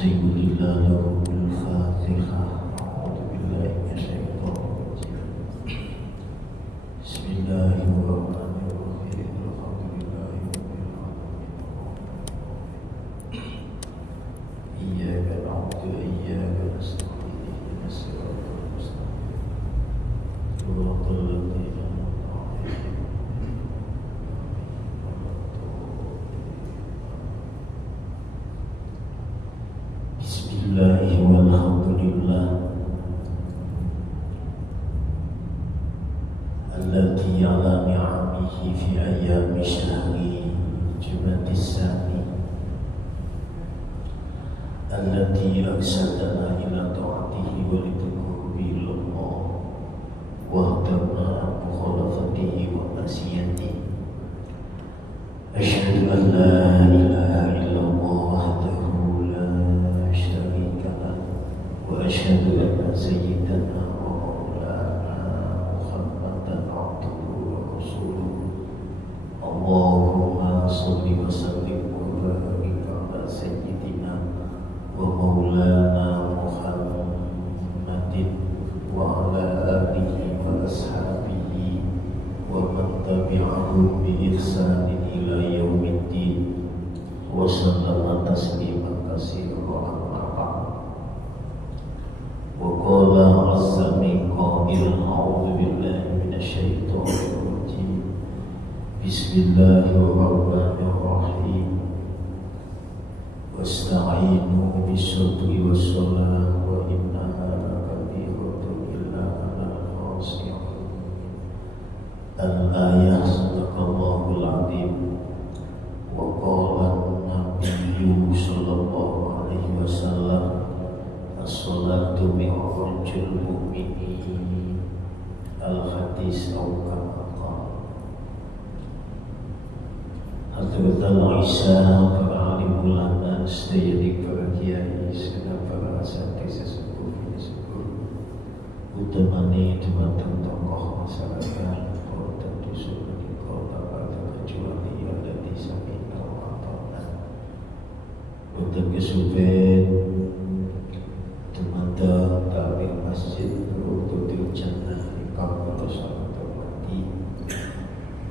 Sayyidillah lahumul Fatihah. A'udzu billahi minasyaitonir rajim. Bismillahirrahmanirrahim. Alhamdulillahirabbil alamin. Iyyaka na'budu wa iyyaka nasta'in. Ihdinas siratal mustaqim. Shiratal ladzina an'amta 'alaihim. Bismillahi walhamdulillah allati ala ni'amihi fi ayyami syahri Jumadis Tsani allati arsadana ila ta'atihi wa liqurbi Allah wa hadana an mukhalafatihi wa masiyatihi. Asyhadu an la ilaha illallah wahdahu la syarika lahu wa asyhadu anna sayyidana wa maulana Muhammadan abduhu wa rasuluhu. Allahumma shalli wa sallim wa barik ala sayyidina wa maulana Muhammadin wa ala alihi wa ashabihi wa man tabi'ahum bi ihsanin ila yaumiddin wa sallama tasliman katsiran. Amma ba'd. Wa qala azza min qail a'udzu billahi minasyaitonir rajim. Bismillahirrahmanirrahim. Wasta'inu bis-sabri was-salah wa innaha lakabiratun illa 'alal khashi'in. Al-ayah sadaqallahul azim. Wa qala an-nabiyyu sallallahu alaihi wasallam as-salatu mi'rajul mu'minin. Al-hadis atau kama qala. Hadratullah Isa para alim ulama sedaya para kiai sedaya para asatidz sesepuh utamane dumateng tokoh masyarakat tentu sebagai kota kecuali ada di samping Ramadan untuk kesupet teman-teman takmir masjid untuk diucapkan di kampung salat termati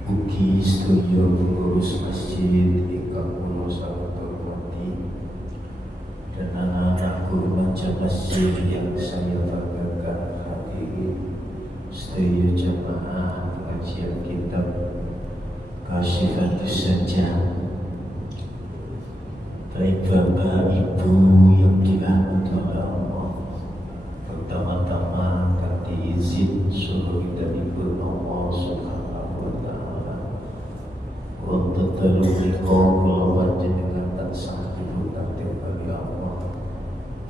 ugi studio pengurus masjid di kampung salat termati dan anak-anakku remaja masjid yang saya banggakan hadirin setuju jamaah pengajian kitab Kasyifatus Sajjah. Baik bapak ibu yang dirahmati oleh Allah, pertama-tama kami izin suruh dari Allah Subhanahu wa Ta'ala untuk terluka kulawan dengan tak sanggup nanti bagi Allah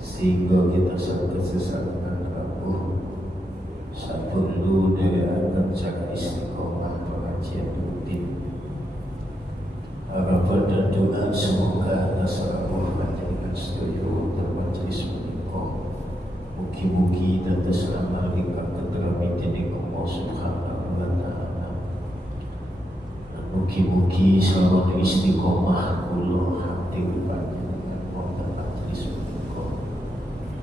sehingga kita sangat sesakan kabuh satu dulu dari akan jaga istiqomah pengajian rutin. Harapan dan doa semoga nasrullah dengan setuju termajelis menikah. Mugi-mugi dan selama lingkap keteramiti di Allah Subhanahu wa Ta'ala. Dan mugi-mugi seorang istiqomah kula hati dengan wonten majelis menikah.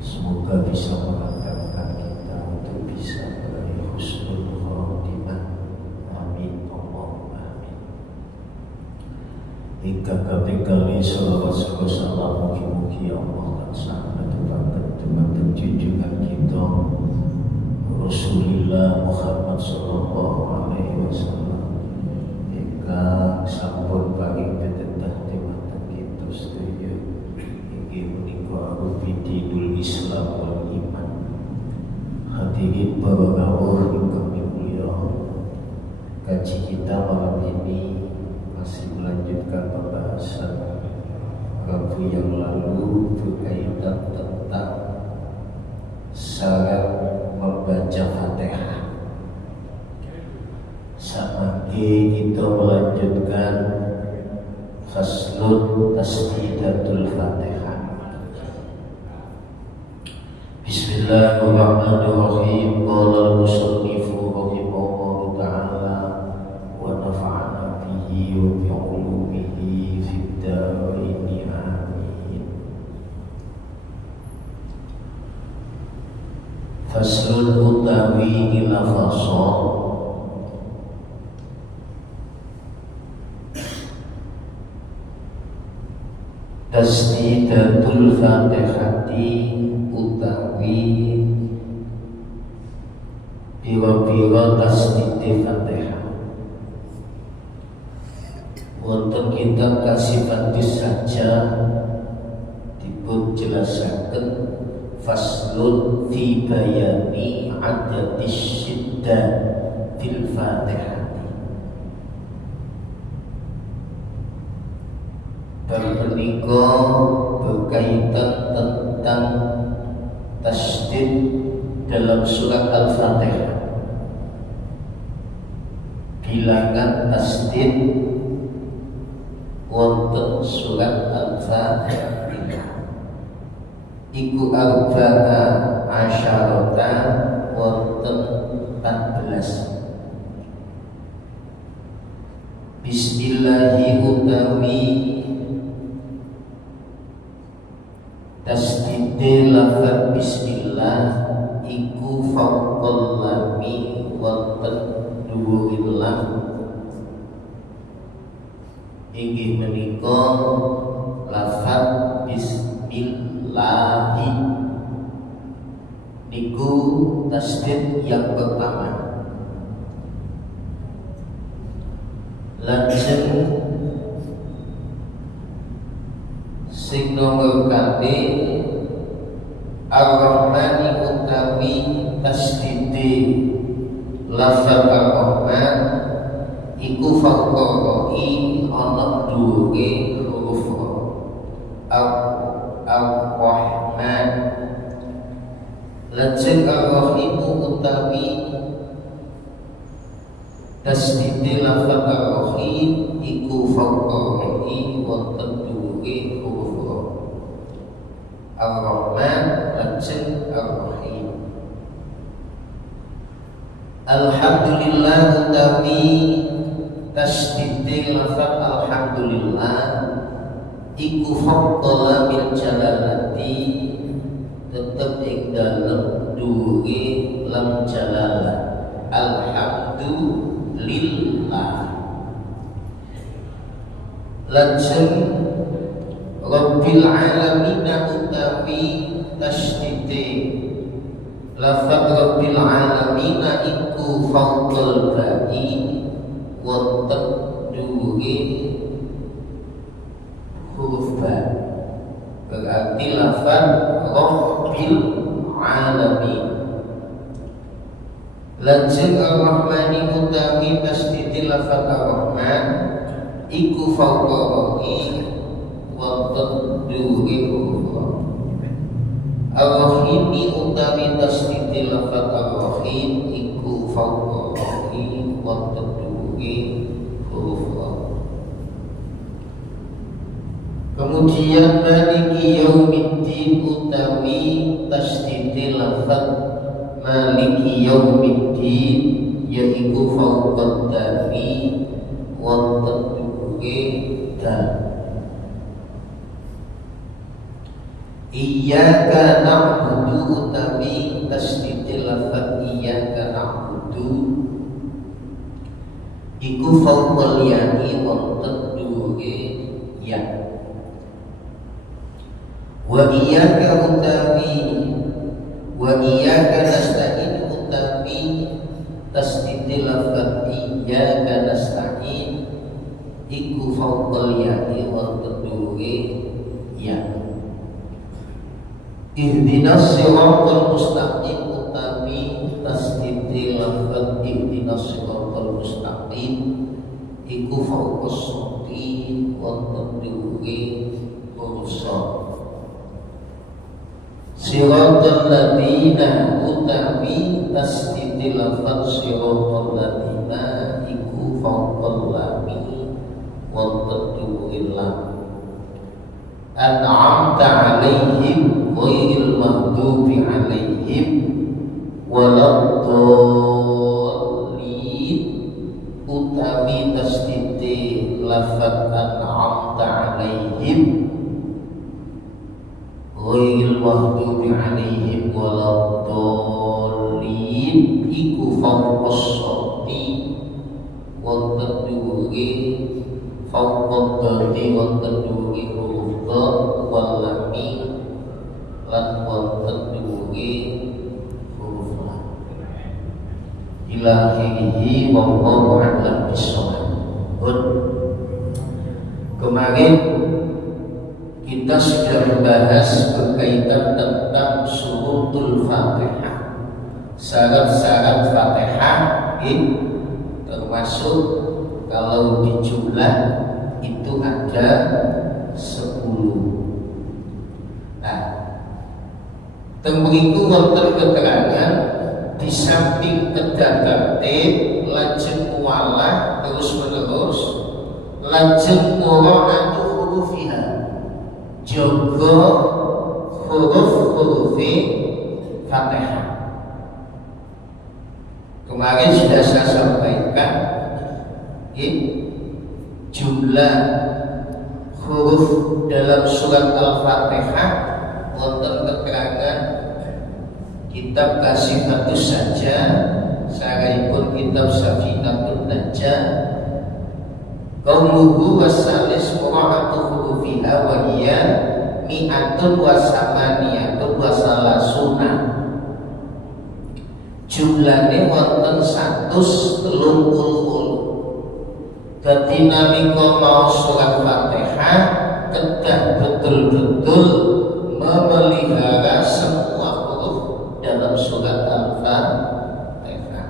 Semoga bisa mengantarkan kita untuk bisa meraih husnul khotimah. Amin Allahumma amin. Hingga kali salawat salam mugi-mugi Allah tansah menetapkan teman junjungan kita Rasulullah Muhammad sallallahu alaihi wasallam hingga sampun paling teteh teman kita setuju inggih menika ruknul Islam wal iman. Hadirin para rawuh ingkang mulia, kaji kita malam ini masih melanjutkan pembahasan Rabu yang lalu berkaitan tentang syarat membaca Fatihah. Saat ini kita melanjutkan faslun tasdidatul Fatihah. Bismillahirrahmanirrahim. Qala al-musannifu rahimahullahu ta'ala wa nafa'ana bihi wa bi'ulumihi fid darain. Amin. Faslun utawi ila fasol tasdidatul fatihati utawi biro-biro tasdid fatihah. Wonten kitab Kasifatus saja dipun jelasaken faslun fi bayani adadis syiddah fil fatihah. Bermenika berkaitan tentang tasdid dalam surat Al-Fatihah. Bilangan tasdid wonten surat Al-Fatihah iku arba'a asyarata wonten 14. Bismillahi utawi tasdid lafaz bismillah iku faqul lami wonten dhuwuril lam inggih menika lafaz bismillahi niku tasdid yang pertama. Lajeng sing nomor kali Ar-Rahmani utawi tasdidi lafaz Ar-Rahman iku faqoroi ana dhuwure huruf Ar-Rahman. Lajeng Ar-Rahim utawi tasdidi lafaz Ar-Rahim iku faqoroi wonten dhuwure huruf Ar-Rahman lajeng Ar-Rahim. Alhamdulillah utawi tasdid lafaz alhamdulillah iku faqala bil jalalati tetep ing dalem dhuwure lam jalalah alhamdulillah. Lajeng Rabbil alamin utawi tasdid lafaz Rabbil alamin iku faqal ba'i wonten dhuwure huruf ba. Berarti lafaz Rabbil alamin. Lajeng Ar-Rahmani utawi tasdid lafaz Ar-Rahman iku faqai wonten dhuwure huruf Ar-Rahim utawi tasdid lafaz Ar-Rahim iku faqai wonten dhuwure huruf ra. Kemudian Maliki Yaumiddin utawi tasdid lafaz Maliki Yaumiddin yaiku faqad dari wonten dhuwure dal. Iyyaka na'budu utawi tasdid lafaz iyyaka na'budu iku faqal ya'i wonten dhuwure ya. Wa iyyaka utawi wa iyyaka nasta'in utawi tasdid lafaz iyyaka nasta'in iku faqal ya'i wonten dhuwure ya. Ihdinas siratal mustaqim utawi tasdid lafaz ihdinas siratal mustaqim iku faqas soti wonten dhuwure huruf sha. Siratal ladzina utawi tasdid lafaz siratal ladzina iku faqal lami wonten dhuwure lam. An'amta 'alaihim ghairil maghdubi 'alaihim waladdallin utawi tasdid lafaz an'amta 'alaihim ghairil maghdubi 'alaihim waladdallin Yid iku fawqas soti wonten dhuwure fawqad dadi wonten dhuwure huruf ba wal lam lan wonten dhuwure huruf lam ila akhirih wallahu a'lam bishawab. Kemarin kita sudah membahas berkaitan tentang syurutul Fatihah, syarat-syarat Fatihah, termasuk kalau dijumlah itu ada 10. Nah, temberiku wonten keterangan di samping kedah tertib lajeng mualah terus menerus lajeng mura'atu hurufiha jaga huruf-huruf Fatihah. Kemarin sudah saya sampaikan jumlah huruf dalam surat Al-Fatihah wonten keterangan kitab Kasifatus saja saripun kitab Safinatun Najah qauluhu wasalis mura'atu hurufiha wa hiya mi'atun wa samaniyatun wa salasuna. Jumlahnya wonten 130. Dadi nalika mau surat Fatihah kedah betul-betul memelihara semua huruf dalam surat Al-Fatihah.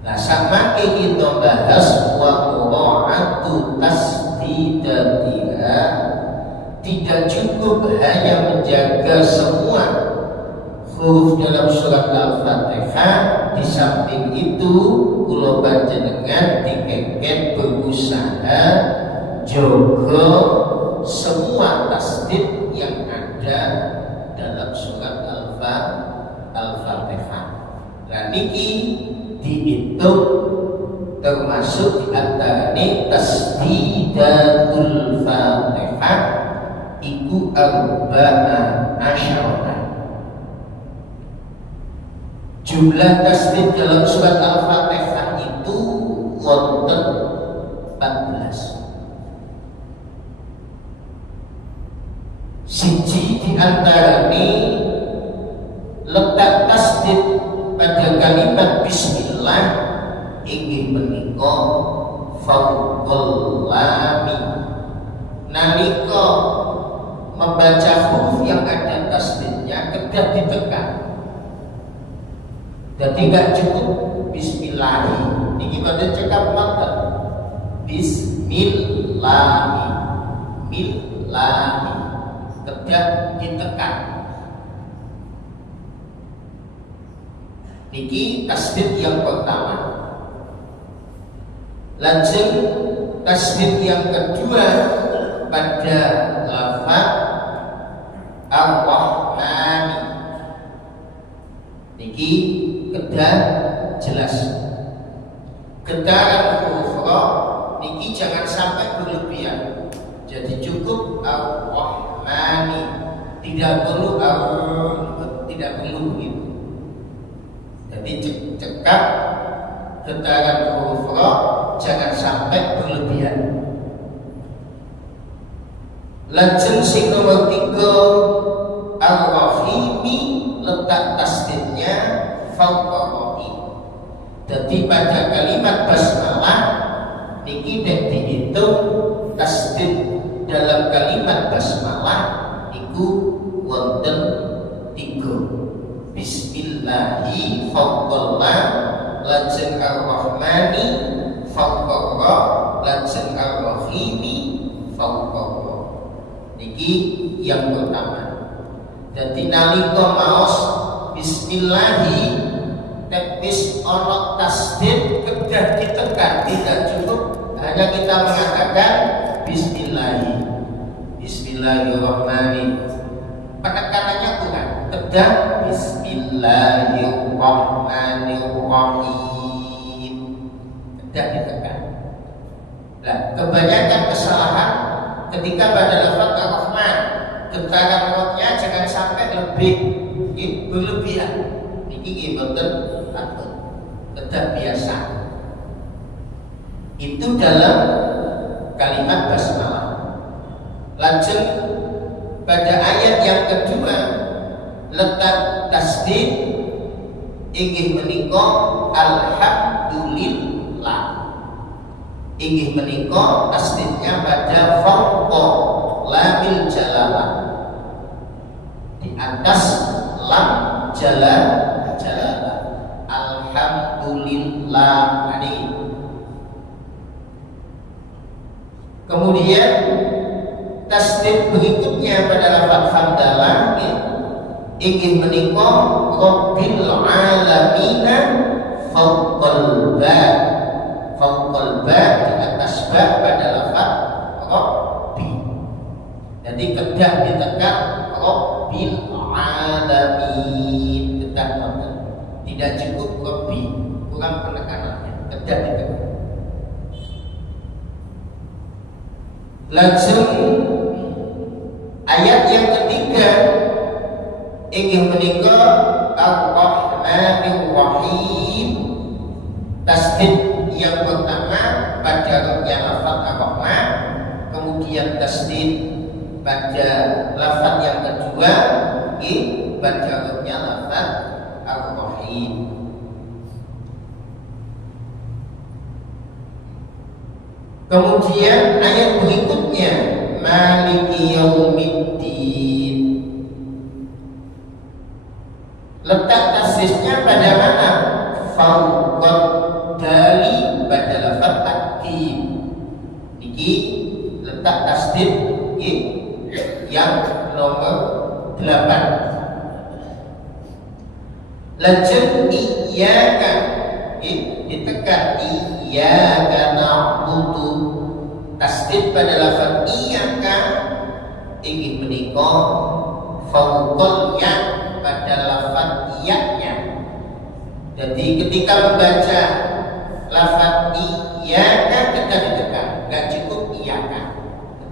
Nah, sama kita bahas wa mura'atu tasdidatiha, tidak cukup hanya menjaga semua huruf dalam surat Al-Fatihah, di samping itu kula panjenengan dikengken berusaha jaga semua tasdid yang ada dalam surat Al-Fatihah. Nah niki dihitung termasuk diantaranya tasdidatul Fatihah iku arba'ah asyarah. Jumlah tasdid dalam surat Al-Fatihah itu wonten 14. Siji diantaranya letak tasdid pada kalimat bismillah inggih menika fawqal lam. Nalika membaca huruf yang ada tasdidnya kedah ditekan. Jadi gak cukup bismillahi. Niki pada cekap mata bismillahi millahi kedah ditekan. Niki tasdid yang pertama. Lajeng tasdid yang kedua pada lafaz Ar-Rahman. Niki kedah jelas. Getaran huruf ra niki jangan sampai berlebihan. Jadi cukup Ar-Rahmani, tidak perlu tidak perlu begitu. Jadi cekap getaran huruf ra jangan sampai berlebihan. Lajeng sing nomor 3 Ar-Rahimi, letak tasdidnya fawqa ra'i. Jadi pada kalimat basmalah niki nek dihitung tasdid dalam kalimat basmalah iku wonten 3. Bismillahi fawqal lam, lajeng Ar-Rahmani fawqa ra, lajeng Ar-Rahimi fawqa ra. Niki yang pertama. Jadi nalika maos bismillahi tepis ono tasdid kedah ditekan, tidak cukup hanya kita mengatakan bismillahi bismillahirrahmanirrahim, penekanannya kurang, kedah bismillahirrahmanirrahim kedah ditekan. Nah, kebanyakan kesalahan ketika pada lafaz Ar-Rahman getaran rotnya jangan sampai lebih berlebihan. Niki boten tetap biasa. Itu dalam kalimat basmalah. Lanjut pada ayat yang kedua, letak tasdid inggih menika alhamdulillah. Inggih menika tasdidnya pada fawqa lamil jalalah, di atas lam jalalah. Alhamdulillah. Kemudian tasdid berikutnya pada lafaz hamdalah inggih menika rabbil alamin fawqal ba. Fawqal ba di atas ba pada lafaz rabbi. Jadi kedah ditekan rabbil alamin, kedah tekan. Tidak cukup rabbi, kurang penekanannya, kedah ditekan. Langsung ayat yang ketiga inggih menika Ar-Rahmanir Rahim. Tasdid yang pertama pada roknya lafaz Ar-Rahman, kemudian tasdid pada lafaz yang kedua pada roknya lafaz Ar-Rahim. Kemudian ayat berikutnya Maliki Yaumiddin. Letak tasdidnya pada mana? Fawqad dali pada lafaz at-tin. Niki letak tasdid yang nomor 8. Lanjut iyyaka ditekan iyyaka na'budu. Tasdid pada lafaz iyyaka inggih menika fawqal ya pada lafaz iya-nya. Jadi ketika membaca lafaz iyyaka kita ditekan, enggak cukup iyyaka.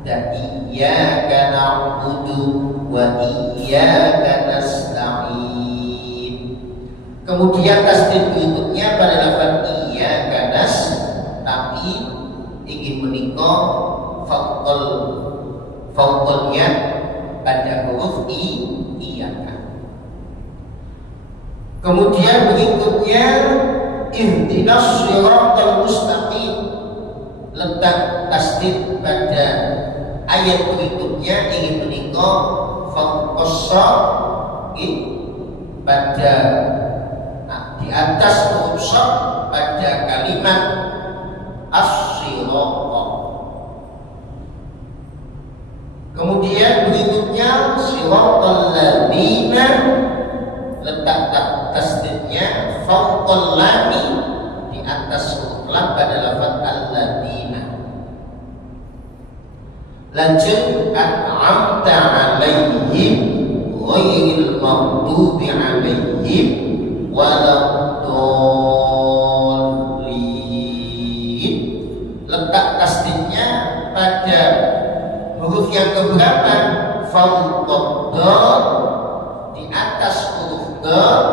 Kita iyyaka na'budu wa iyyaka nasta'in. Kemudian tasdid berikutnya pada lafaz iyyaka nasta'in inggih menika fawqal ya pada huruf iyyaka. Kemudian berikutnya ihdinas shiratal mustaqim. Letak tasdid pada ayat berikutnya ingin menika fawqas pada di atas huruf shad pada kalimat as-sirata. Kemudian berikutnya siratal ladzina, letak tasdidnya fawqal lami di atas huruf lam pada lafaz alladzina. Lanjut an'amta 'alaihim ghairil maghdubi 'alaihim waladdallin. Letak tasdidnya pada huruf yang keberapa? Fawqad dal di atas huruf dal.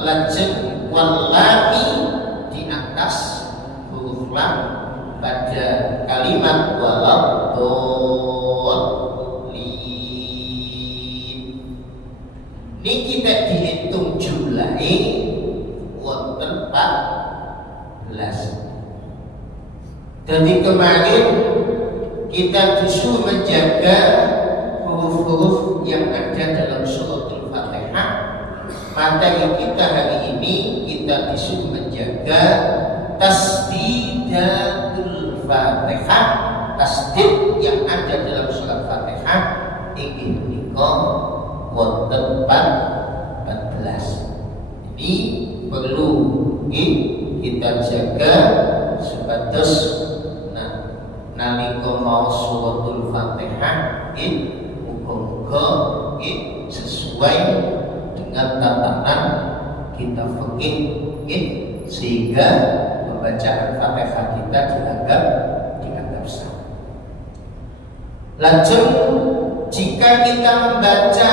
Lanjut wal lami di atas huruf lam pada kalimat waladdallin. Ini kita dihitung jumlahnya wonten 14. Jadi kemarin kita disuruh menjaga huruf-huruf yang ada dalam suratul Fatihah. Materi kita hari ini kita disuruh menjaga tasdidatul Fatihah. Tasdid yang ada dalam surat Fatihah inggih menika wonten 14. Ini perlu kita jaga supados nalika mau suratul Fatihah muga-muga sesuai dengan tatanan kita fikih sehingga pembacaan Fatihah kita dianggap sah. Lanjut, jika kita membaca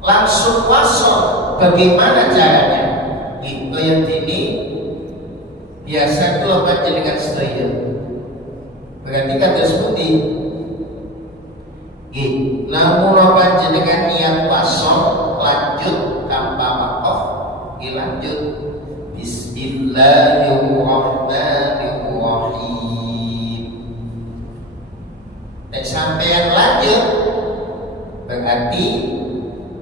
langsung wasol, bagaimana caranya? Kaya dene panjenengan sedaya. Berarti kata seperti namun panjenengan niat pasok lanjut tanpa wakaf, lanjut Bismillahirrahmanirrahim. Dan sampai yang lanjut berarti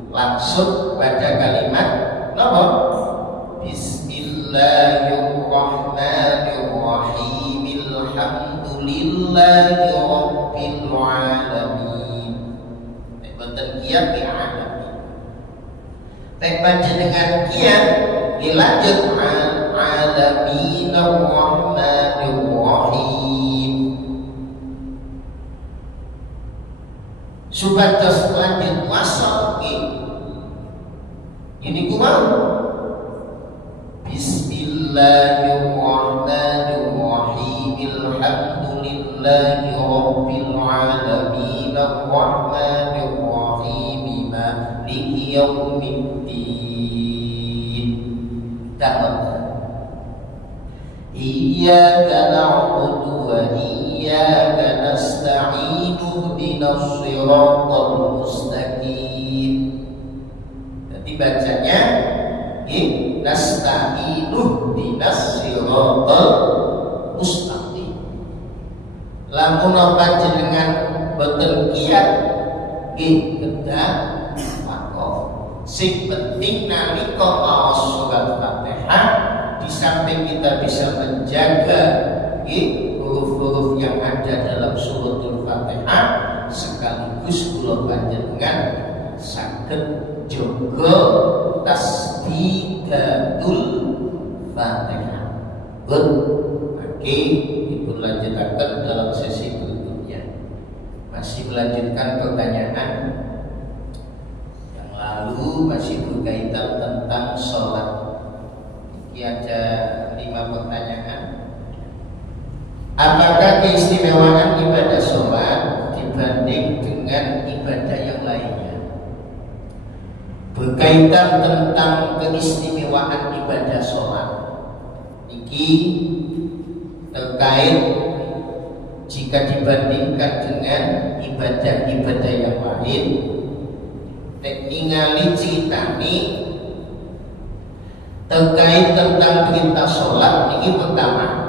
langsung pada kalimat apa? Bismillahirrahmanirrahim. Alhamdulillahi rabbil alamin. Boten kiat bi alamin. Tek panjenengan kiat dilanjut alamin arrahmanirrahim. Supados lanjut wasal ini kumau Bismillahirrahmanirrahim. Alhamdulillahi rabbil alamin arrahmanirrahim maliki yaumiddin. Iyyaka na'budu wa iyyaka nasta'in ihdinas siratal mustaqim. Jadi bacanya nasta'in ihdinas siratal mustaqim. Lamun panjenengan boten kiat kedah wakaf. Sing penting nalika maos surat Fatihah di samping kita bisa menjaga huruf-huruf yang ada dalam suratul Fatihah, sekaligus kula panjenengan saged jaga tasdiqatul Fatihah. Oke, itu lanjutkan dalam sesi berikutnya. Masih melanjutkan pertanyaan yang lalu, masih berkaitan tentang sholat. Ada 5 pertanyaan. Apakah keistimewaan ibadah sholat dibanding dengan ibadah yang lainnya? Berkaitan tentang keistimewaan ibadah sholat, ini terkait jika dibandingkan dengan ibadah-ibadah yang lain. Ningali ceritani terkait tentang perintah sholat ini pertama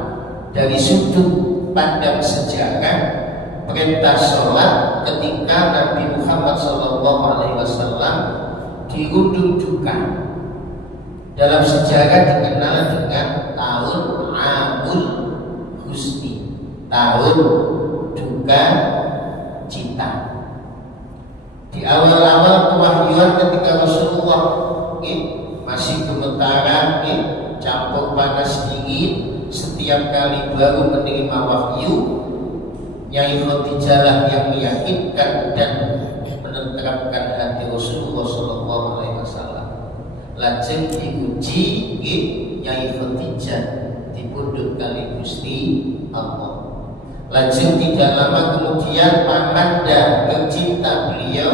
dari sudut pandang sejarah. Perintah sholat ketika Nabi Muhammad SAW dirundungkan dalam sejarah dikenal dengan tahun Amul Husni, tahun duka cita. Di awal-awal kewahyuan ketika Rasulullah masih gemetaran, campur panas dingin, setiap kali baru menerima wahyu, Nyai Khadijah yang meyakinkan dan menetapkan hati Rasulullah SAW. Lajeng diuji Nyai Khadijah dipundhut kali Gusti Allah. Lajeng tidak lama kemudian Mamanda tercinta beliau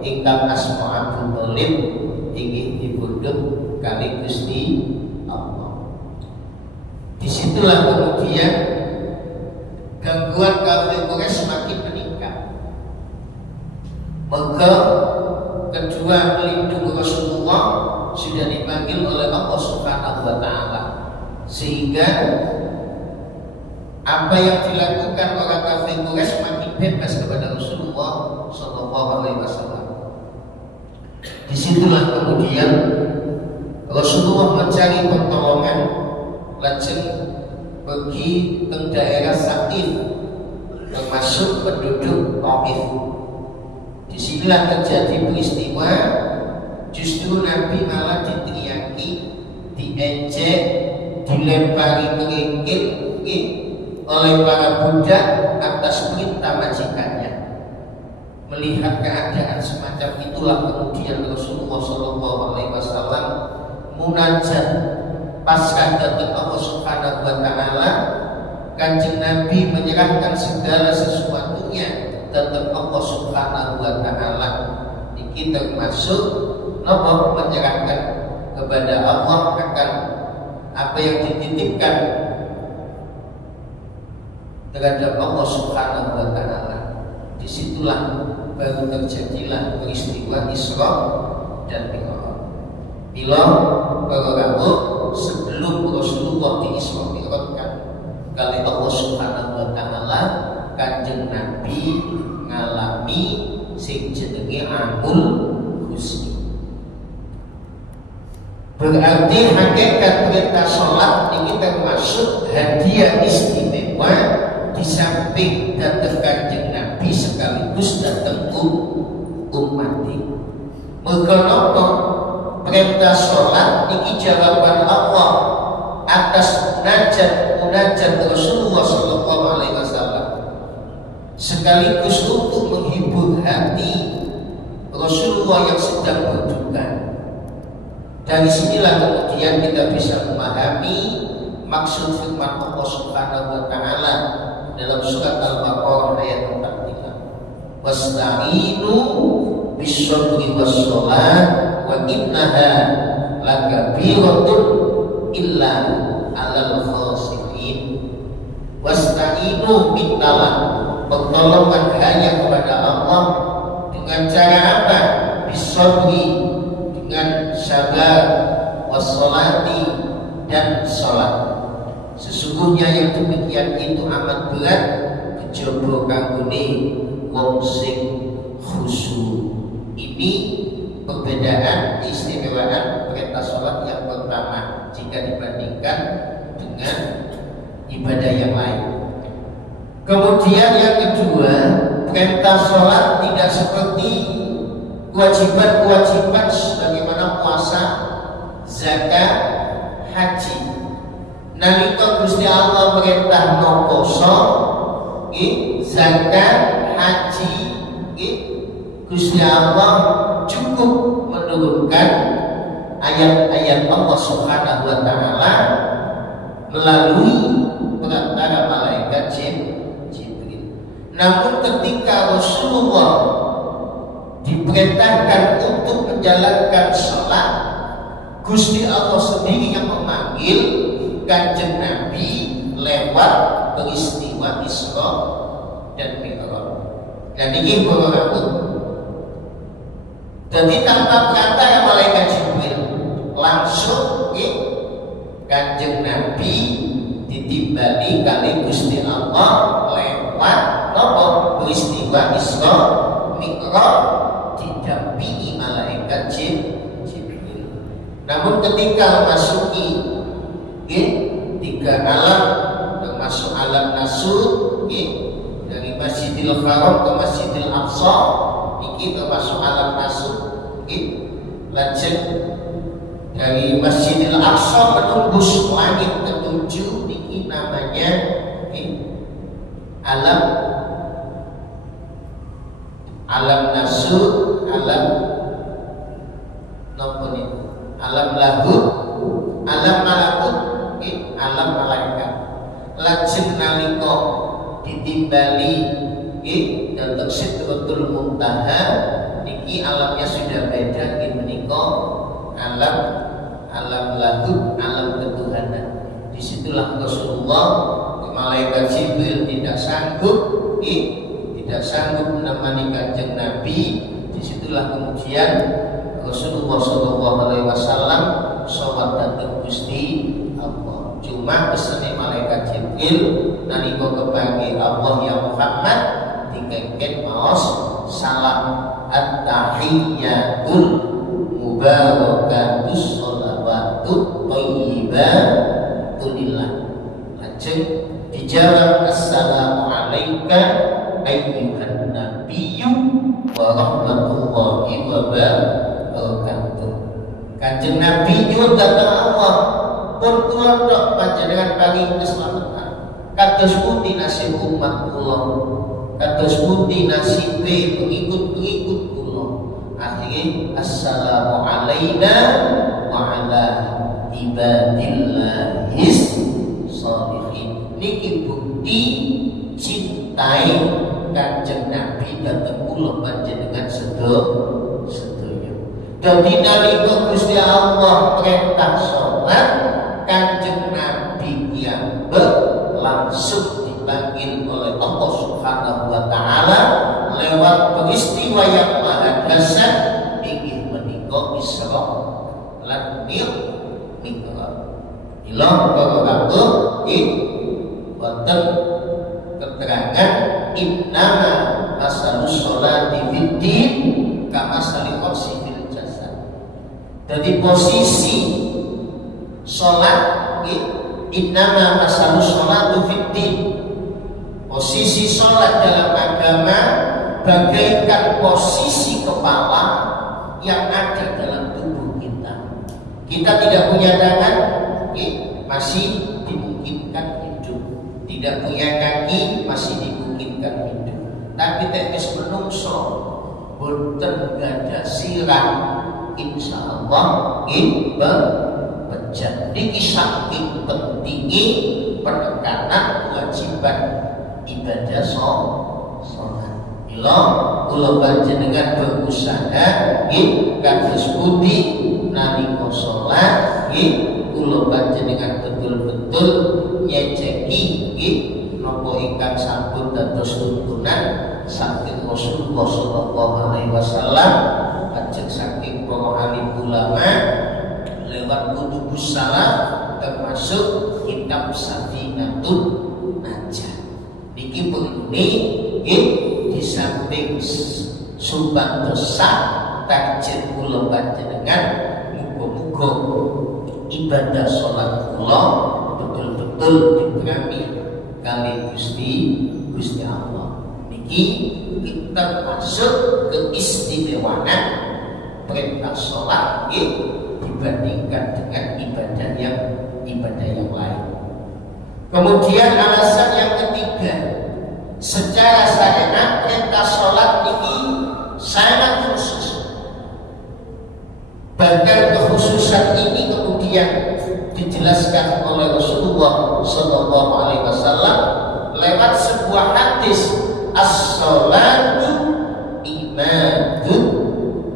ingkang asma Abu Thalib ingin dipundhut kali Gusti Allah. Disitulah kemudian gangguan kafir Quraisy semakin meningkat. Maka kedua pelindung Rasulullah sudah dipanggil oleh Allah Subhanahu wa Ta'ala, sehingga apa yang dilakukan orang kafir Quraisy semakin bebas kepada Rasulullah SAW. Disitulah kemudian Rasulullah mencari pertolongan, lajeng pergi ke daerah Saqif, termasuk penduduk Taif. Disinilah terjadi peristiwa justru Nabi malah diteriaki, diejek, dilempari kerikil oleh para budak atas perintah majikannya. Melihat keadaan semacam itulah kemudian Rasulullah SAW munajat pasca datang Allah Subhanahu wa Ta'ala. Kanjeng Nabi menyerahkan segala sesuatunya datang Allah Subhanahu wa Ta'ala. Ini termasuk menyerahkan kepada Allah akan apa yang dititipkan terhadap Allah Subhanahu wa Ta'ala. Disitulah baru terjadilah peristiwa Isra dan Mi'raj. Bila para rawuh sebelum Rasulullah di-Isra Mi'rajkan kali Allah Subhanahu wa Ta'ala, Kanjeng Nabi ngalami sing jenenge Amul Husni. Berarti hakikat perintah sholat ini termasuk hadiah istimewa di samping datang Kanjeng Nabi sekaligus datang umat ini. Mereka perintah sholat ini jawaban Allah atas munajat Rasulullah Sallallahu Alaihi Wasallam, sekaligus untuk menghibur hati Rasulullah yang sedang berduka. Dari sinilah kemudian kita bisa memahami maksud firman Allah Subhanahu wa Ta'ala dalam surat Al-Baqarah ayat 43. Wasta'inu bis-sabri was-shalah wa innaha lakabiratun illa 'alal khashi'in. Wasta'inu, mintalah pertolongan hanya kepada Allah dengan cara apa? Bis-sabri, dengan sabar, was-sholati, dan sholat. Sesungguhnya yang demikian itu amat berat kejaba kanggone wong sing khusyuk. Ini perbedaan keistimewaan perintah sholat yang pertama jika dibandingkan dengan ibadah yang lain. Kemudian yang kedua, perintah sholat tidak seperti kewajiban-kewajiban sebagaimana puasa, zakat, haji. Nalika Gusti Allah perintah poso, zakat, haji, Gusti Allah cukup menurunkan ayat-ayat Allah Subhanahu wa Ta'ala melalui perantara malaikat Jibril. Namun ketika Rasulullah diperintahkan untuk menjalankan sholat, Gusti Allah sendiri yang memanggil Kanjeng Nabi lewat peristiwa Isra dan Mi'raj. Dan ini beberapa. Jadi tanpa perantara malaikat Jibril, langsung Kanjeng Nabi ditimbali kali Gusti Allah lewat peristiwa Isra Mi'raj didampingi malaikat Jibril. Namun ketika memasuki tiga alam, termasuk alam nasur, dari Masjidil Haram ke Masjidil Aqsa, ini termasuk alam nasur. Lanjut dari Masjidil Aqsa menembus langit ketujuh, ini namanya alam nasur, alam lahut, alam malakut, alam malaikat. Lajeng nalika ditimbali datang Sidratul Muntaha, niki alamnya sudah beda, menika alam lahut, alam ketuhanan. Disitulah Rasulullah, malaikat Jibril tidak sanggup menemani Kanjeng Nabi. Disitulah kemudian Rasulullah Shallallahu Alaihi Wasallam sholat datang Gusti Allah. Cuma pesannya malaikat Jibril nalika kepanggih Allah ya Muhammad dikengken maos salam at-tahiyyatul mubarakatus sholawatut thayyibatulillah. Lajeng dijawab assalamu alayka ayyuhan nabiyyu wa rahmatullahi wa barakatuh. Kanjeng Nabi nyuwun dhateng Allah pun kula tok panjenengan paring keselamatan. Kados pundi nasib umat kula, kados pundi nasibe pengikut-pengikut kula. Akhire assalamu alaina wa ala ibadillahis sholihin. Niki bukti cintai Kanjeng Nabi dhateng kula panjenengan sedaya. Dadi nalika Gusti Allah perintah sholat, Kanjeng Nabi yang langsung dipanggil peristiwa yang maha dahsyat inggih menika Isra lan Mi'raj. Ilang para rawuh wonten keterangan innama masalus sholati fiddin kama salikot sifil jasad. Jadi posisi sholat innama masalus sholatu fiddin, posisi sholat dalam agama bagaikan posisi kepala yang ada dalam tubuh kita. Kita tidak punya tangan, masih dimungkinkan hidup. Tidak punya kaki, masih dimungkinkan hidup. Tapi teknis menungso boten gada sirah, insyaallah pecah. Niki saking pentingi penekanan kewajiban ibadah sholat. Mila kula panjenengan berusaha kados pundi nalika sholat kula panjenengan betul-betul nyeceki napa ingkang sampun dados tuntunan saking Rasulullah sallallahu alaihi wasallam, ajeng saking para alim ulama lewat kutubus salaf termasuk kitab Safinatun Najah. Niki begini di samping supados takjil kula panjenengan muga-muga ibadah sholat kula betul-betul diberami kali Gusti Allah. Niki kita masuk ke keistimewaan perintah sholat dibandingkan dengan ibadah yang lain. Kemudian alasan yang ketiga, secara syariat perintah sholat ini sangat khusus. Bahkan kekhususan ini kemudian dijelaskan oleh Rasulullah Sallallahu Alaihi Wasallam lewat sebuah hadis, as-sholatu imadud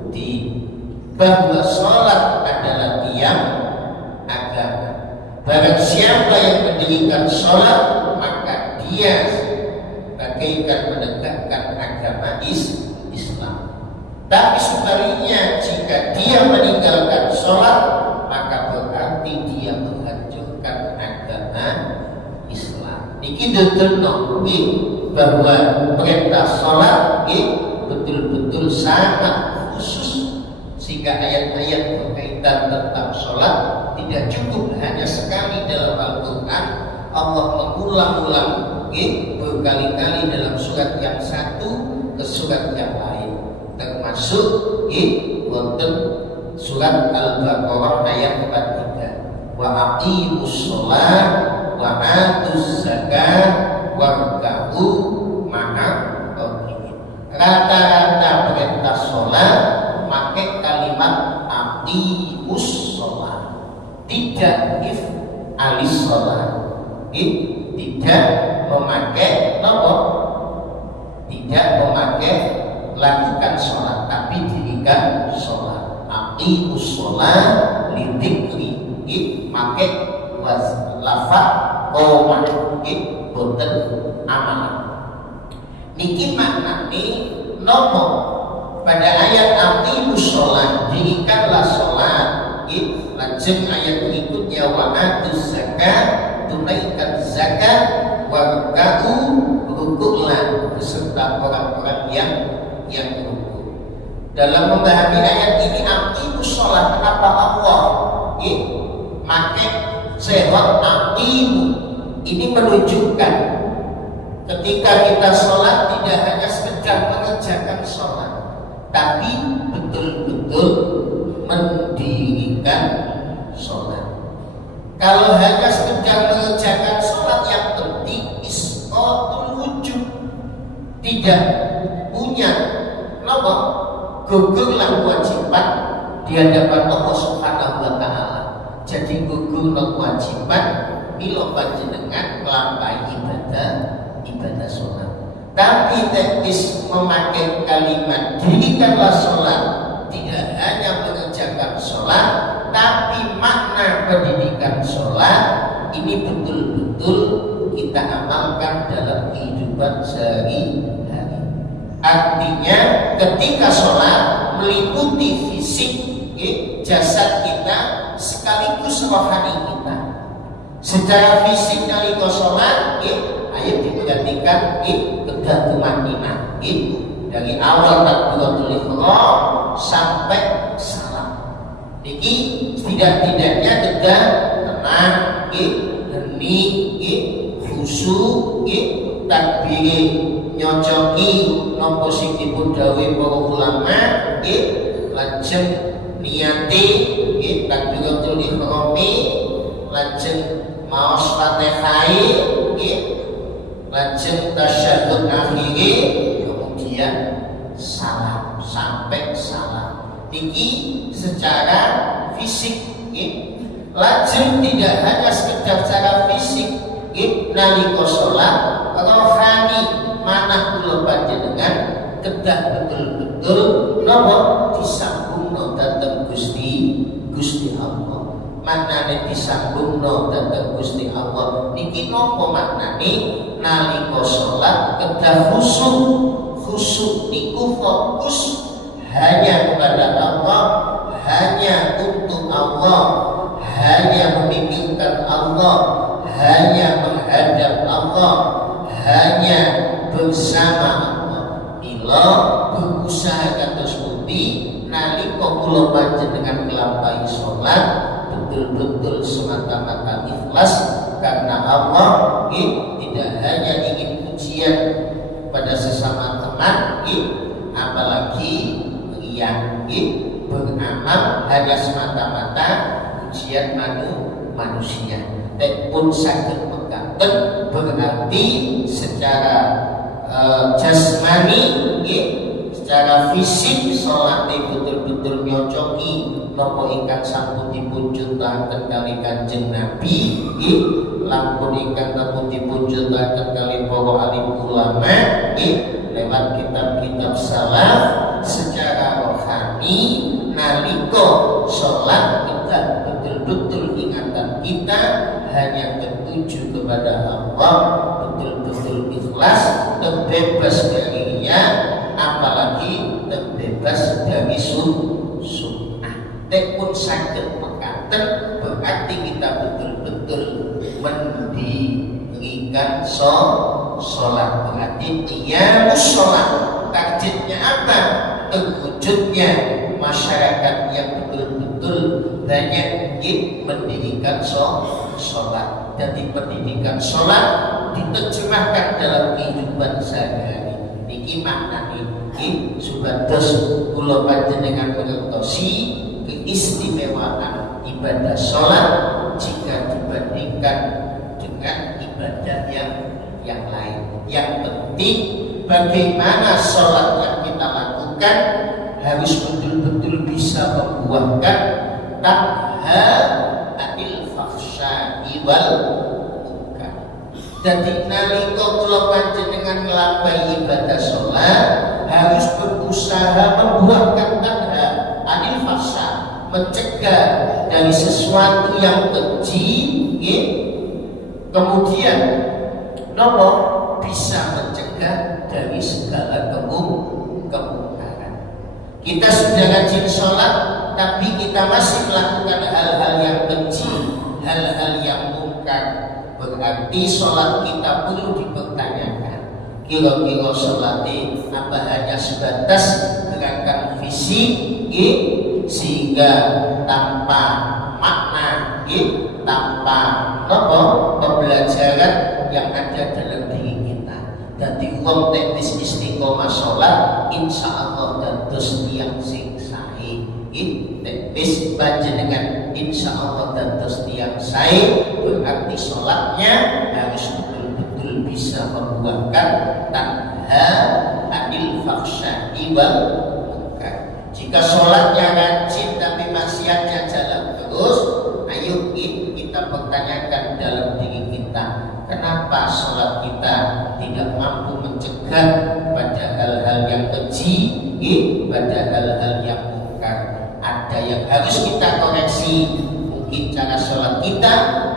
din, bahwa sholat adalah tiang agama. Barang siapa yang mendirikan sholat, maka dia bagaikan menegakkan agama Islam. Tapi sebaliknya, jika dia meninggalkan sholat, maka berarti dia menghancurkan agama Islam. Niki dedelno bahwa perintah sholat betul-betul sangat khusus, sehingga ayat-ayat berkaitan tentang sholat tidak cukup hanya sekali dalam Al-Quran. Allah mengulang-ulang berkali-kali dalam surat yang satu ke surat yang lain, termasuk wonten surat Al-Baqarah ayat 43, wa aqimus sholat wa atuz zakat warka'u ma'a rakiin. Rata-rata perintah sholat pakai kalimat aqimus sholat, tidak if alis sholat, tidak memakai nopo, tidak memakai lakukan sholat, tapi dirikan sholat. Aqimus sholat lidikri, pakai lafaz qoma, boten amalan. Niki maknane nopo? Pada ayat aqimus sholat, dirikanlah sholat. Lajeng ayat berikutnya wa atuz zakat, tunaikan zakat, warka'u, rukuklah beserta orang-orang yang rukuk. Dalam memahami ayat ini aqimus sholat, kenapa Allah make sehot aqimu? Ini menunjukkan ketika kita sholat tidak hanya sekedar mengerjakan sholat, tapi betul-betul mendirikan sholat. Kalau hanya sekedar mengerjakan sholat, yang penting isqatul wujud, tidak punya nopo, gugurlah kewajiban di hadapan Allah Subhanahu wa Ta'ala. Jadi gugurlah kewajiban mila panjenengan nglampahi ibadah sholat. Tapi teknis memakai kalimat dirikanlah sholat, tidak hanya mengerjakan sholat, tapi makna pendidikan sholat ini betul-betul kita amalkan dalam kehidupan sehari-hari. Artinya ketika sholat meliputi fisik jasad kita sekaligus rohani kita. Secara fisik nalika sholat ayo diperhatikan kedah tumanina dari awal takbiratul ihram sampai salam. Niki tidak-tidaknya kedah tenang, hening, khusyuk, takbir nyocoki nopo sing dipun dawuh para ulama, lajeng niati takbiratul ihram, lajeng maos Fatihah, lajeng tasyahud akhiri, kemudian salam sampai salam. Niki secara fisik, lajeng tidak hanya sekedar secara fisik, nalika sholat rohani manah kula panjenengan kedah betul-betul napa disambungno dhateng Gusti Allah. Maknane disambungno dhateng Gusti Allah niki napa maknane? Nalika sholat kedah khusyuk niku fokus hanya kepada Allah, hanya untuk Allah, hanya memikirkan Allah, hanya menghadap Allah, hanya bersama Allah. Mila berusaha kados pundi nalika kula panjenengan nglampahi salat betul-betul semata-mata ikhlas karena Allah, tidak hanya ingin pujian pada sesama teman, apalagi yang beramal hanya semata-mata pujian manusia. Dan pun sakit mengganten berarti secara jasmani, secara fisik sholat betul-betul nyocoki nopo ingkang sampun dipun juntahaken kali Kanjeng Nabi, lampun ingkang sampun dipun juntahaken kali para alim ulama, lewat kitab-kitab salaf. Secara rohani nalika sholat kita betul-betul ingatan kita hanya tertuju kepada Allah, betul-betul ikhlas, terbebas dari riya, apalagi terbebas dari sunnah. Tekun sakit mengatakan berarti kita betul-betul mendirikan sholat. Berarti qiyamus sholat. Targetnya apa? Terwujudnya masyarakat yang betul-betul banyak mendirikan sholat. Jadi pendidikan sholat diterjemahkan dalam kehidupan sehari-hari. Niki maknane supados kula panjenengan ngertosi keistimewaan ibadah sholat jika dibandingkan dengan ibadah yang lain. Yang penting bagaimana sholat yang kita lakukan harus betul-betul bisa membuahkan tanha anil fahsya'i wal munkar. Jadi nalika kula panjenengan nglampahi ibadah sholat harus berusaha membuahkan tanha anil fahsya, mencegah dari sesuatu yang keji, kemudian nopo bisa mencegah dari segala kemungkaran. Kita sudah rajin sholat, tapi kita masih melakukan hal-hal yang keji, hal-hal yang mungkar. Berarti sholat kita perlu dipertanyakan. Kira-kira sholatnya apa hanya sebatas gerakan fisik, sehingga tanpa makna, tanpa pembelajaran yang ada dalam diri kita. Dadi wong teknis istiqomah sholat insya Allah dados tiyang sing sae. Teknis panjenengan insya Allah dados tiyang sae, berarti sholatnya harus betul-betul bisa membuahkan tanha anil fahsya'i wal munkar. Jika sholatnya rajin tapi maksiatnya jalan terus, ayo kita pertanyakan dalam diri kita, kenapa sholat kita tidak mampu mencegah pada hal-hal yang keji, pada hal-hal yang mungkar. Ada yang harus kita koreksi. Mungkin cara sholat kita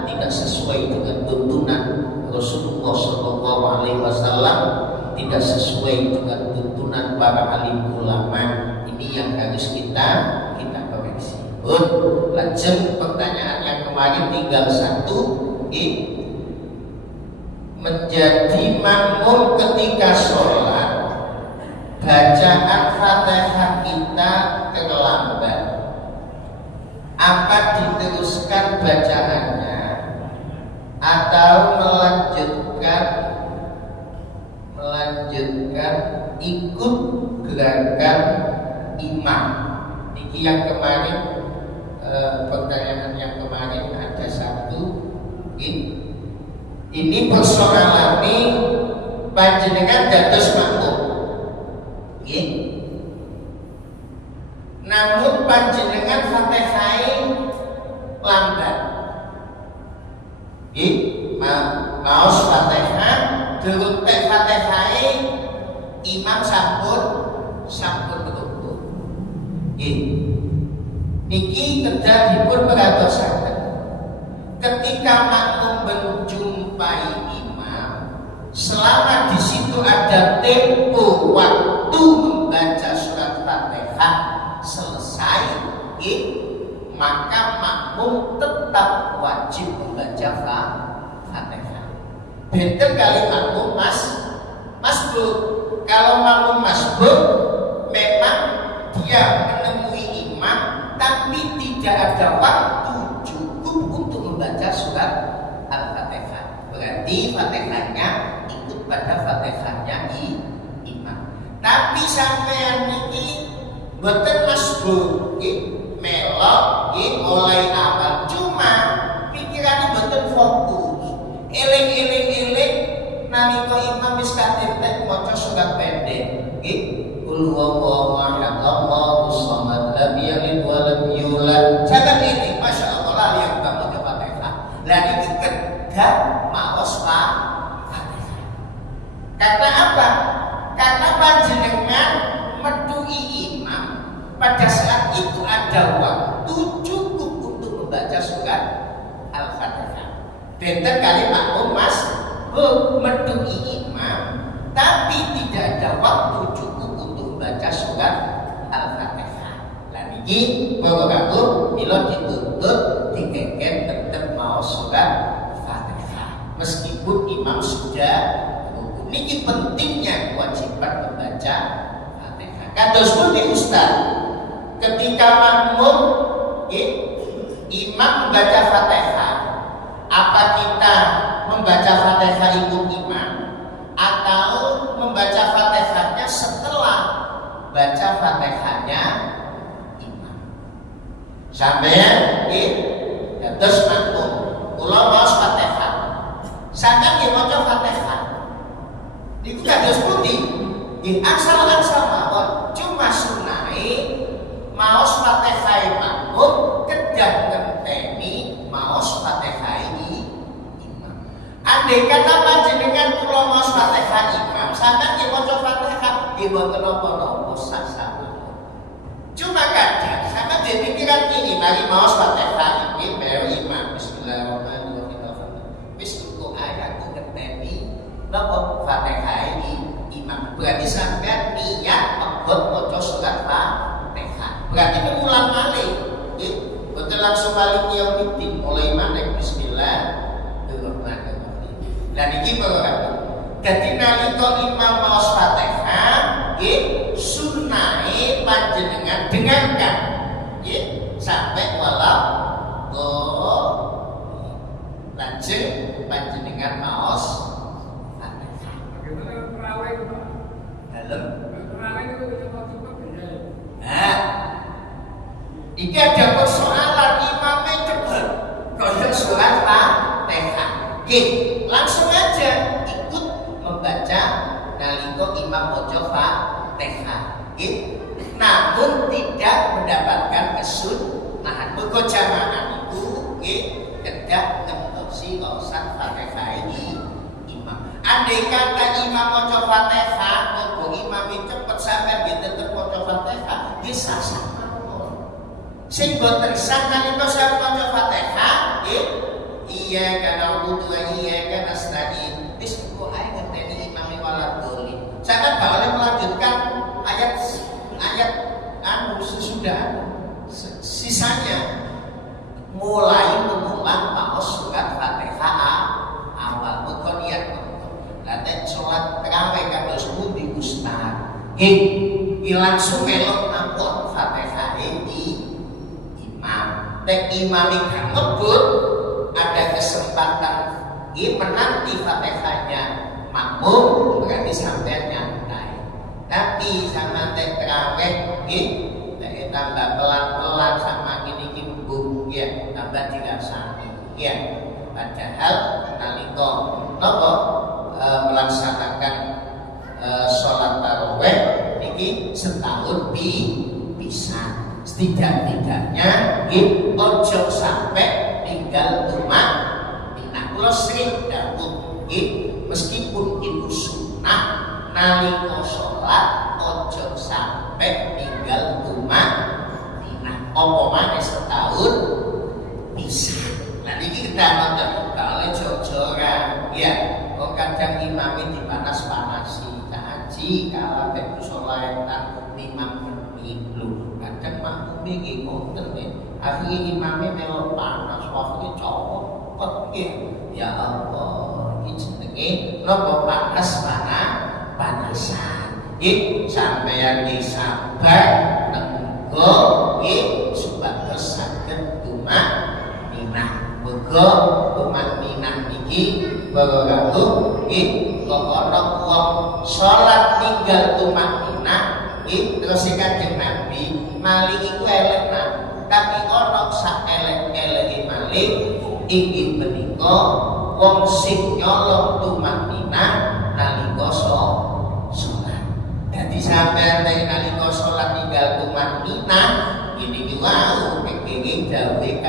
tidak sesuai dengan tuntunan Rasulullah SAW, tidak sesuai dengan tuntunan para alim ulama. Ini yang harus kita koreksi. Lanjut pertanyaan yang kemarin tinggal satu. Menjadi makmum ketika sholat, bacaan Fatihah kita terlambat, apa diteruskan bacaannya atau melanjutkan ikut gerakan imam? Ini yang kemarin pertanyaan yang kemarin ada satu. Ini persoalan ini panjenengan dados makmum. Namun panjenengan Fatihah lambat. Maos Fatihah durung tek Fatihah imam sampun ruku. Niki kedah dipun perhatosaken. Ketika makmum menjumpai imam, selama di situ ada tempo waktu membaca surat Fatihah selesai, maka makmum tetap wajib membaca Fatihah. Benten kali makmum masbuk. Kalau makmum masbuk, memang dia menemui imam, tapi tidak ada waktu cukup untuk membaca surat Al-Fatihah. Berarti Fatihahnya ikut pada Fatihahnya imam. Tapi sampean niki boten masbuk, melok mulai awal, cuma pikirannya boten fokus. Eling nalika imam wis katetek maca surat pendek, qul huwallahu ahad Allahus samad lam yalid wa lam yulad. Jangan ini, masya Allah lah yang bangun ke Fatihah. Lah iki kedah maos Fatihah. Karena apa? Karena panjenengan medui imam pada saat itu ada waktu cukup untuk membaca surat Al-Fatihah. Benten kali makmum medui imam, tapi tidak ada waktu cukup untuk membaca surat Al-Fatihah. Lah niki bapak-bapak mila dituntut dikeken tetep mau surat Fatihah meskipun imam sudah ruku. Niki pentingnya kewajiban membaca Fatihah. Kados pundi Ustaz? Ketika makmum imam membaca Fatihah, apa kita membaca Fatihah ikut imam atau membaca Fatihahnya setelah baca Fatihahnya imam? Sampeyan terus makmum kula maos Fatihah, sampeyan nggih maca Fatihah niku kados pundi? Nggih angsal-angsal mawon, cuma sunahe maos Fatihah makmum kedah ngenteni maos Fatihah imam. Andai kata panjenengan kula maos Fatihah imam, sampeyan nggih maca Fatihah nggih mboten napa-napa sah-sah. Cuma kadang sampeyan dipikiran ini, mari maos Fatihah iki bae imam bismillahirrahmanirrahim. Wis kok ayat ngenteni napa Fatihah imam. Berarti sampeyan niat abot maca surat Fatihah. Berarti mengulang malih. Betul langsung balik yaumiddin mulai maneh bismillahirrahmanirrahim. Dan iki perkara. Dadi nalika imam maos Fatihah, sunnahe panjenengan dengarkan. Sampai walau lanjut panjenengan maos Fatihah. Bagaimana terawih itu, Pak? Dalam Terawih itu cepat-cepat beda. Iki ada persoalan imamnya cepat kaya surat Fatihah. Langsung aja ikut membaca nalika imam maca Fatihah. Namun tidak mendapatkan kesunahan. Mergo jamaah itu kedah ngentosi lausan Fatihah imam. Andai kata imam maca Fatihah, mergo imam cepet sampeyan nggih tetep maca Fatihah, nggih sah-sah. Sing boten sah nalika sampeyan maca Fatihah, iya kana wudu iya kana nasta'in. Wis kok ae ngenteni imam walad dolin. ayat sesudah sisanya mulai mengulang maos surat Fatihah awal mukoniat nanti sholat terawih kados pundi Ustaz langsung melok ampun Fatihah di imam dan imam yang ngebut ada kesempatan menanti Fatihahnya makmum berarti sampai nyantai tapi sama terawih tambah pelan-pelan sama gini-gini ya tambah dirasani ya padahal nalika napa melaksanakan sholat tarawih niki setahun bisa setidak-tidaknya ojo sampai tinggal rumah kula sering dawuh meskipun itu sunnah nalika sholat ojo sampai tinggal rumah apa maneh setahun bisa. Nah niki kita nonton kalau jor-joran ya kok kadang imam dipanas-panasi kaji kalau beku sholat 5 menit lho kadang makmum iki ngoten akhirnya imamnya melok panas waktu copot ya Allah iki jenenge napa panasan sampeyan sabar nenggo supados saged tumanina muga tumanina niki para rawuh kok ana wong salat ninggal tumanina terus Kanjeng Nabi maling iku elek tapi ana sak elek-eleke maling inggih menika wong sing nyolong tumanina nalika salat. Dadi sampeyan nalika salat ninggal tumanina ini wau kenging dawuhe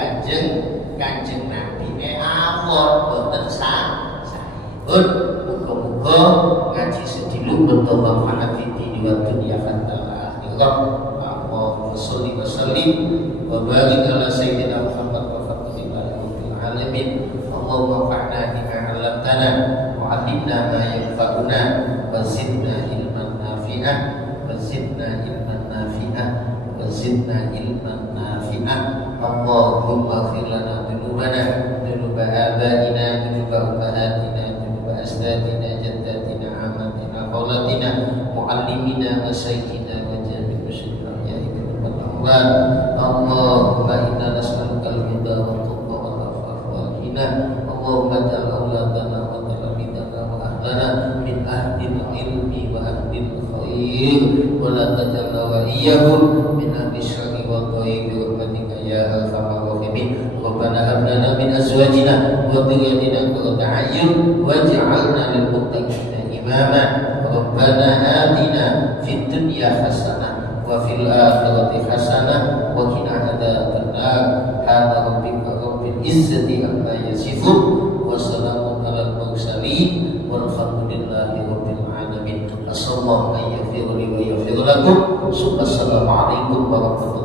Kanjeng Nabi awon boten sampun muga-muga ngaji sedilu betul manfaat di dunia kata Allahumma sholli wa sallim wa barik ala sayyidina Muhammad wa fatil alamin Allahumma fa'na bima 'allamtana wa 'allimna ma yanfa'una wa zidna ilman nafi'an wa zidna ilman nafi'an wa zidna ilman nafi'an Allahumma ighfir lana dhunubana dhunuba abaina dhunuba ummahatina dhunuba asdatina jaddatina amatina qaulatina muallimina wa sayyidina wa jami'u syaitan ya ibnu Allah Allahumma inna nas'aluka al-huda wa tuqa wa al-afaf wa al-ghina Allahumma ja'al auladana wa talabidana wa ahlana min ahlil ilmi wa ahlil khair wa la tajalna wa iyyahum min ahli syarri wa dhaif bi rahmatika ya arhamar rahimin Rabbana hab lana min azwajina wa dhurriyyatina qurrata a'yun waj'alna lil muttaqina imama Rabbana atina fid dunya hasanah wa fil akhirati hasanah wa qina adzabannar hada rabbika rabbil izzati amma yasifun wa salamun alal mursalin walhamdulillahi rabbil alamin assalamu alaikum wa yaghfir lakum assalamu alaikum warahmatullahi